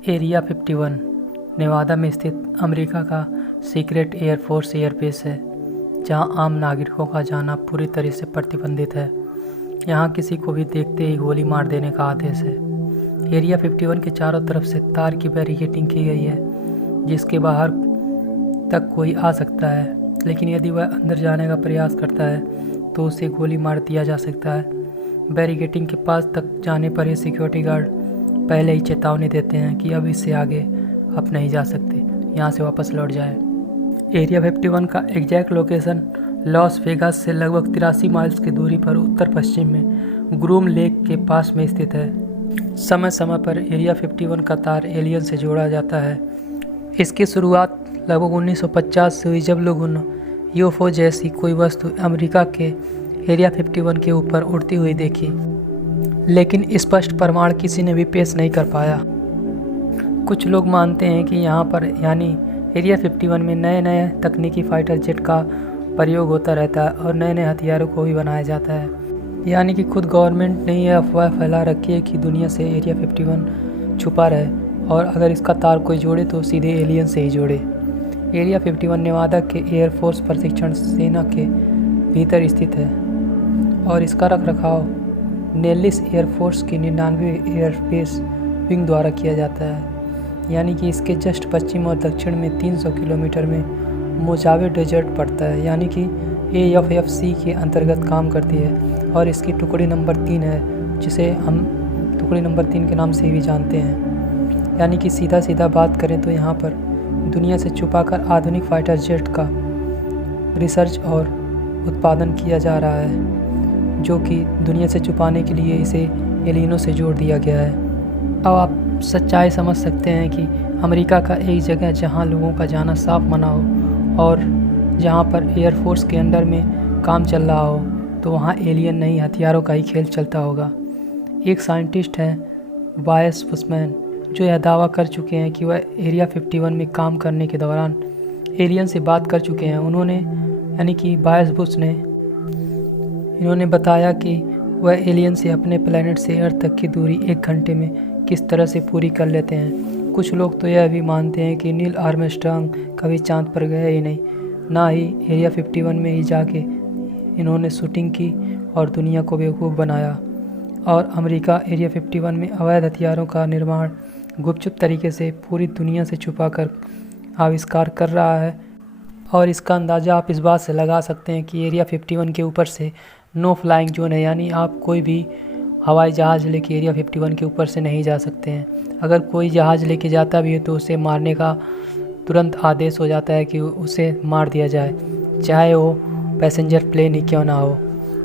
Area 51 Newada में स्थित America का सीक्रेट एयरफोर्स एयरबेस है, जहां आम नागरिकों का जाना पूरी तरह से प्रतिबंधित है। यहां किसी को भी देखते ही गोली मार देने का आदेश है। एरिया 51 के चारों तरफ से तार की बैरिकेडिंग की गई है, जिसके बाहर तक कोई आ सकता है, लेकिन यदि वह अंदर जाने का प्रयास करता है तो उसे गोली मार दिया जा सकता है। बैरिकेडिंग के पास तक जाने पर ही सिक्योरिटी गार्ड पहले ही चेतावनी देते हैं कि अब इससे आगे आप नहीं जा सकते, यहाँ से वापस लौट जाए। एरिया 51 का एग्जैक्ट लोकेशन लॉस वेगास से लगभग 83 माइल्स की दूरी पर उत्तर पश्चिम में ग्रूम लेक के पास में स्थित है। समय समय पर एरिया 51 का तार एलियन से जोड़ा जाता है। इसकी शुरुआत लगभग 1950 से हुई, जब लोगों ने यूएफओ जैसी कोई वस्तु अमेरिका के एरिया 51 के ऊपर उड़ती हुई देखी, लेकिन स्पष्ट प्रमाण किसी ने भी पेश नहीं कर पाया। कुछ लोग मानते हैं कि यहाँ पर यानी एरिया 51 में नए नए तकनीकी फाइटर जेट का प्रयोग होता रहता है और नए नए हथियारों को भी बनाया जाता है। यानी कि खुद गवर्नमेंट ने यह अफवाह फैला रखी है कि दुनिया से एरिया 51 छुपा रहे, और अगर इसका तार कोई जोड़े तो सीधे एलियन से ही जोड़े। एरिया 51 नेवादा के एयरफोर्स प्रशिक्षण सेना के भीतर स्थित है और इसका रखरखाव नेल्लिस एयरफोर्स की 99 एयरबेस विंग द्वारा किया जाता है। यानी कि इसके जस्ट पश्चिम और दक्षिण में 300 किलोमीटर में मोजावे डेजर्ट पड़ता है, यानी कि AFFC के अंतर्गत काम करती है, और इसकी टुकड़ी नंबर 3 है, जिसे हम टुकड़ी नंबर 3 के नाम से भी जानते हैं। यानी कि सीधा सीधा बात करें तो यहाँ पर दुनिया से छुपाकर आधुनिक फाइटर जेट का रिसर्च और उत्पादन किया जा रहा है, जो कि दुनिया से छुपाने के लिए इसे एलियनों से जोड़ दिया गया है। अब आप सच्चाई समझ सकते हैं कि अमेरिका का एक जगह जहां लोगों का जाना साफ मना हो और जहां पर एयरफोर्स के अंडर में काम चल रहा हो, तो वहां एलियन नहीं हथियारों का ही खेल चलता होगा। एक साइंटिस्ट हैं बायस बुशमैन, जो यह दावा कर चुके हैं कि वह एरिया 51 में काम करने के दौरान एलियन से बात कर चुके हैं। उन्होंने यानी कि बायस बुश ने इन्होंने बताया कि वह एलियन से अपने प्लैनेट से अर्थ तक की दूरी 1 घंटे में किस तरह से पूरी कर लेते हैं। कुछ लोग तो यह भी मानते हैं कि नील आर्मस्ट्रांग कभी चांद पर गए ही नहीं, ना ही एरिया 51 में ही जाके इन्होंने शूटिंग की और दुनिया को बेवकूफ़ बनाया। और अमेरिका एरिया 51 में अवैध हथियारों का निर्माण गुपचुप तरीके से पूरी दुनिया से छुपाकर आविष्कार कर रहा है। और इसका अंदाज़ा आप इस बात से लगा सकते हैं कि एरिया 51 के ऊपर से नो फ्लाइंग जोन है, यानी आप कोई भी हवाई जहाज़ लेके एरिया 51 के ऊपर से नहीं जा सकते हैं। अगर कोई जहाज़ लेके जाता भी है तो उसे मारने का तुरंत आदेश हो जाता है कि उसे मार दिया जाए, चाहे वो पैसेंजर प्लेन ही क्यों ना हो।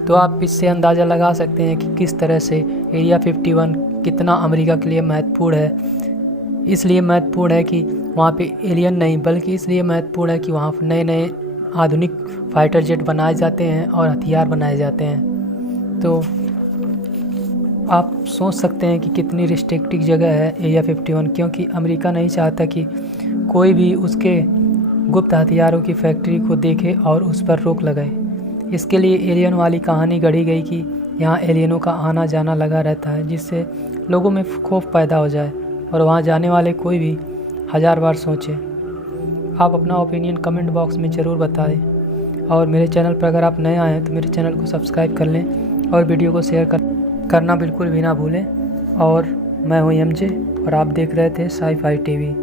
तो आप इससे अंदाज़ा लगा सकते हैं कि किस तरह से एरिया 51 कितना अमेरिका के लिए महत्वपूर्ण है। इसलिए महत्वपूर्ण है कि वहाँ पे एलियन नहीं, बल्कि इसलिए महत्वपूर्ण है कि वहाँ नए नए आधुनिक फाइटर जेट बनाए जाते हैं और हथियार बनाए जाते हैं। तो आप सोच सकते हैं कि कितनी रिस्ट्रिक्टिव जगह है एरिया 51, क्योंकि अमेरिका नहीं चाहता कि कोई भी उसके गुप्त हथियारों की फैक्ट्री को देखे और उस पर रोक लगाए। इसके लिए एलियन वाली कहानी गढ़ी गई कि यहाँ एलियनों का आना जाना लगा रहता है, जिससे लोगों में खौफ पैदा हो जाए और वहाँ जाने वाले कोई भी 1000 बार सोचें। आप अपना ओपिनियन कमेंट बॉक्स में ज़रूर बताएं, और मेरे चैनल पर अगर आप नए आए हैं तो मेरे चैनल को सब्सक्राइब कर लें और वीडियो को शेयर करना बिल्कुल भी ना भूलें। और मैं हूँ MJ और आप देख रहे थे साई फाई TV।